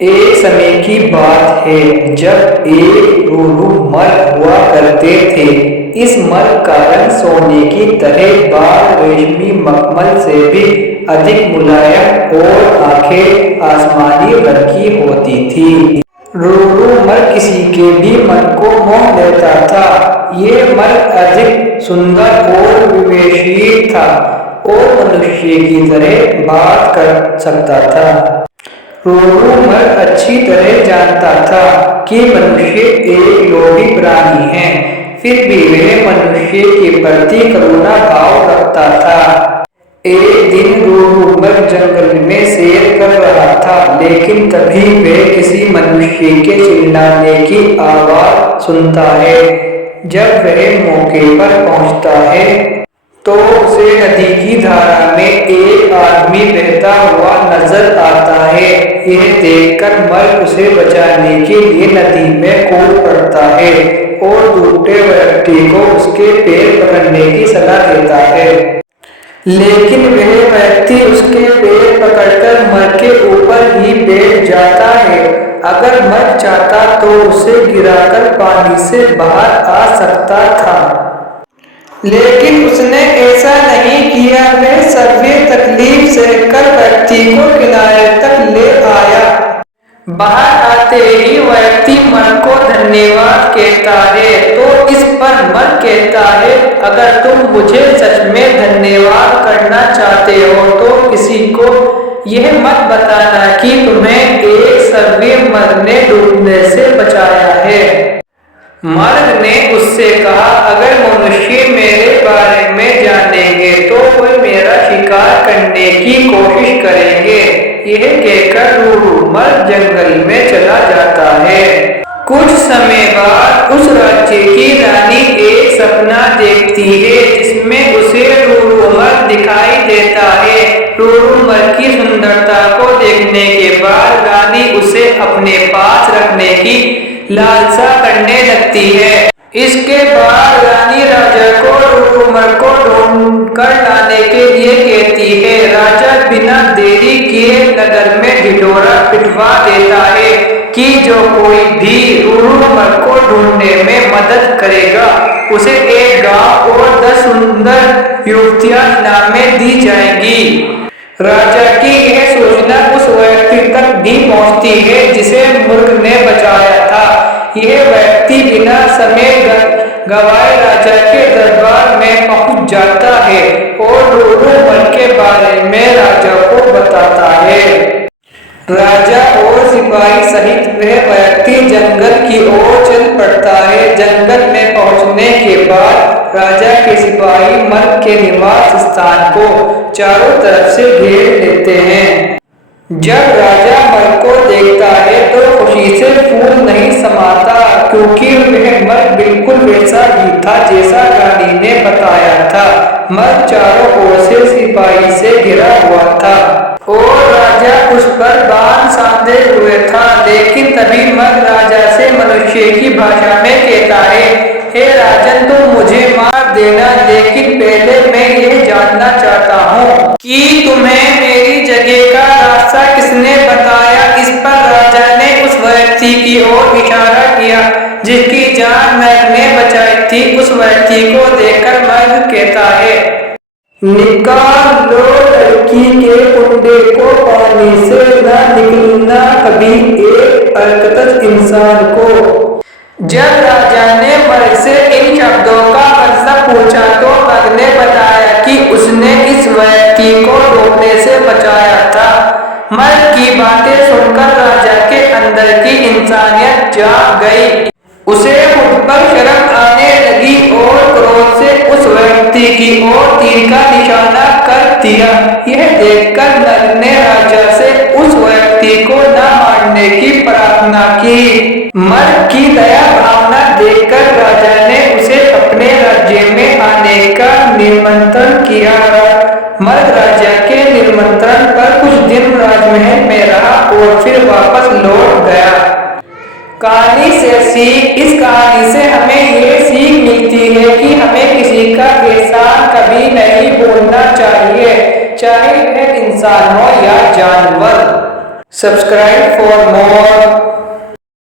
एक समय की बात है जब एक रूरू मर्द हुआ करते थे। इस मर्द का रंग सोने की तरह, बाल रेशमी मखमल से भी अधिक मुलायम और आंखें आसमानी रंग की होती थी। रूरू मर्द किसी के भी मन को मोह लेता था। ये मर्द अधिक सुंदर और विवेकशील था और मनुष्य की तरह बात कर सकता था। रूरू मर्द अच्छी तरह जानता था कि मनुष्य एक लोभी प्राणी है, फिर भी वह मनुष्य के प्रति करुणा भाव रखता था। एक दिन रूरू मर्द जंगल में सैर कर रहा था, लेकिन तभी वह किसी मनुष्य के चिल्लाने की आवाज सुनता है। जब वह मौके पर पहुंचता है तो उसे नदी की धारा में एक आदमी बहता हुआ नजर आता है। यह देखकर मर्द उसे बचाने के लिए नदी में कूद पड़ता है और दूसरे व्यक्ति को उसके पैर पकड़ने की सलाह देता है। लेकिन वह व्यक्ति उसके पैर पकड़कर मर्द के ऊपर ही बैठ जाता है। अगर मर्द चाहता तो उसे गिराकर पानी से बाहर आ सकता था, लेकिन उसने ऐसा नहीं किया। वह सर्वे तकलीफ सहकर व्यक्ति को किनारे तक ले आया। बाहर आते ही व्यक्ति मर्द को धन्यवाद कहता है, तो इस पर मर्द कहता है, अगर तुम मुझे सच में धन्यवाद करना चाहते हो तो किसी को यह मत बताना कि तुम्हें एक सर्वे मर्द ने डूबने से बचाया है। मर्द ने उससे कहा, अगर मनुष्य मेरे बारे में जानेंगे तो वे मेरा शिकार करने की कोशिश करेंगे। यह कहकर रूरू मर्द जंगल में चला जाता है। कुछ समय बाद उस राज्य की रानी एक सपना देखती है जिसमें उसे रूरू मर्द दिखाई देता है। रूरू मर्द की सुंदरता को देखने के बाद रानी उसे अपने पास रखने की लालसा करने लगती है। इसके बाद रानी राजा को रूरू मर्द को ढूंढ कर लाने के लिए कहती है। राजा बिना देरी किए नगर में ढिढोरा पिटवा देता है कि जो कोई भी रूरू मर्द को ढूंढने में मदद करेगा उसे एक गांव और 10 सुंदर युवतियां इनाम में दी जाएंगी। राजा की यह सूचना उस व्यक्ति तक भी पहुंचती है जिसे मुर्ग ने बचाया था। यह व्यक्ति बिना समय गवाए राजा के दरबार में पहुंच जाता है और रूरू मर्द के बारे में राजा को बताता है। राजा और सिपाही सहित वह व्यक्ति जंगल की ओर चल पड़ता है। जंगल में पहुंचने के बाद राजा के सिपाही मर्द के निवास स्थान को चारों तरफ से घेर लेते हैं। जब राजा मर्द को देखता है तो खुशी से फूल नहीं समाता, क्योंकि वह मर्द बिल्कुल वैसा ही था जैसा रानी ने बताया था। मर्द चारों ओर से सिपाही से घिरा हुआ था और राजा उस पर बाण साधे हुए था। लेकिन तभी मर्द राजा से मनुष्य की भाषा में कहता है, हे राजन, तुम मुझे मार देना, लेकिन पहले मैं यह जानना चाहता हूँ कि तुम्हें मेरी जगह का रास्ता किसने बताया। इस पर राजा ने उस व्यक्ति की ओर इशारा किया जिसकी जान मर्द ने बचाई थी। उस व्यक्ति को देखकर मर्द कहता है, निकाल लो लड़की के कुंडे को पानी से, न निकलना कभी एक हरकत इंसान को। जब राजा ने मर्द से इन शब्दों का मतलब पूछा तो मर्द ने बताया कि उसने इस व्यक्ति को डूबने से बचाया था। मर्द की बातें सुनकर राजा के अंदर की इंसानियत जाग गई। उसे खुद पर शर्म आने लगी और क्रोध से उस व्यक्ति की ओर तीर का निशाना कर दिया। यह देखकर मर्द ने राजा से उस व्यक्ति को न मारने की प्रार्थना की। मर्द की दया भावना देखकर राजा ने उसे अपने राज्य में आने का निमंत्रण किया। मर्द राजा के निमंत्रण पर कुछ दिन राजमहल में रहा और फिर वापस लौट गया। कहानी से सीख, इस कहानी से हमें ये सीख मिलती है कि हमें किसी का एहसान कभी नहीं भूलना चाहिए, चाहे वह इंसान हो या जानवर। Subscribe for more